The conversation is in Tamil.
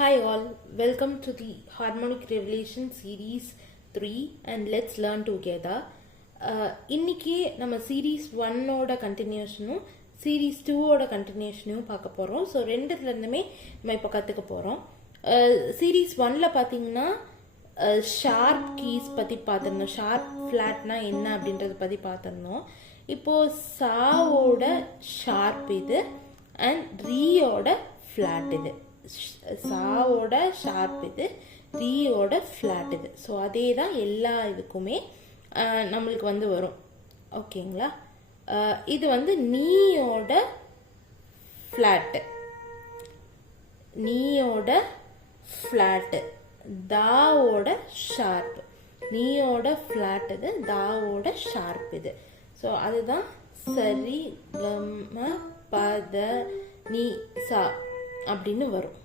Hi all, welcome to the Harmonic Revelation series 3 and let's learn together. இன்னைக்கு நம்ம series 1 ஓட கண்டினியூஷனும் series 2 ஓட கண்டினியூஷனும் பார்க்க போறோம். ஸோ ரெண்டுத்துல இருந்துமே நம்ம இப்போ கற்றுக்க போகிறோம். series 1ல பார்த்தீங்கன்னா ஷார்ப் கீஸ் பற்றி பார்த்துருந்தோம். ஷார்ப் ஃப்ளாட்னா என்ன அப்படின்றத பற்றி பார்த்துருந்தோம். இப்போது சாவோட ஷார்ப் இது அண்ட் ரீயோட ஃப்ளாட் இது. சாவோட ஷார்ப் இது, ரீயோட ஃப்ளாட் இது. ஸோ அதே தான் எல்லா இதுக்குமே நம்மளுக்கு வந்து வரும். ஓகேங்களா? இது வந்து நீயோட ஃப்ளாட்டு, நீயோட ஃப்ளாட்டு, தாவோட ஷார்ப். நீயோட ஃப்ளாட் இது, தாவோட ஷார்ப் இது. ஸோ அதுதான் சரி கம பத நீ சா அப்படின்னு வரும்.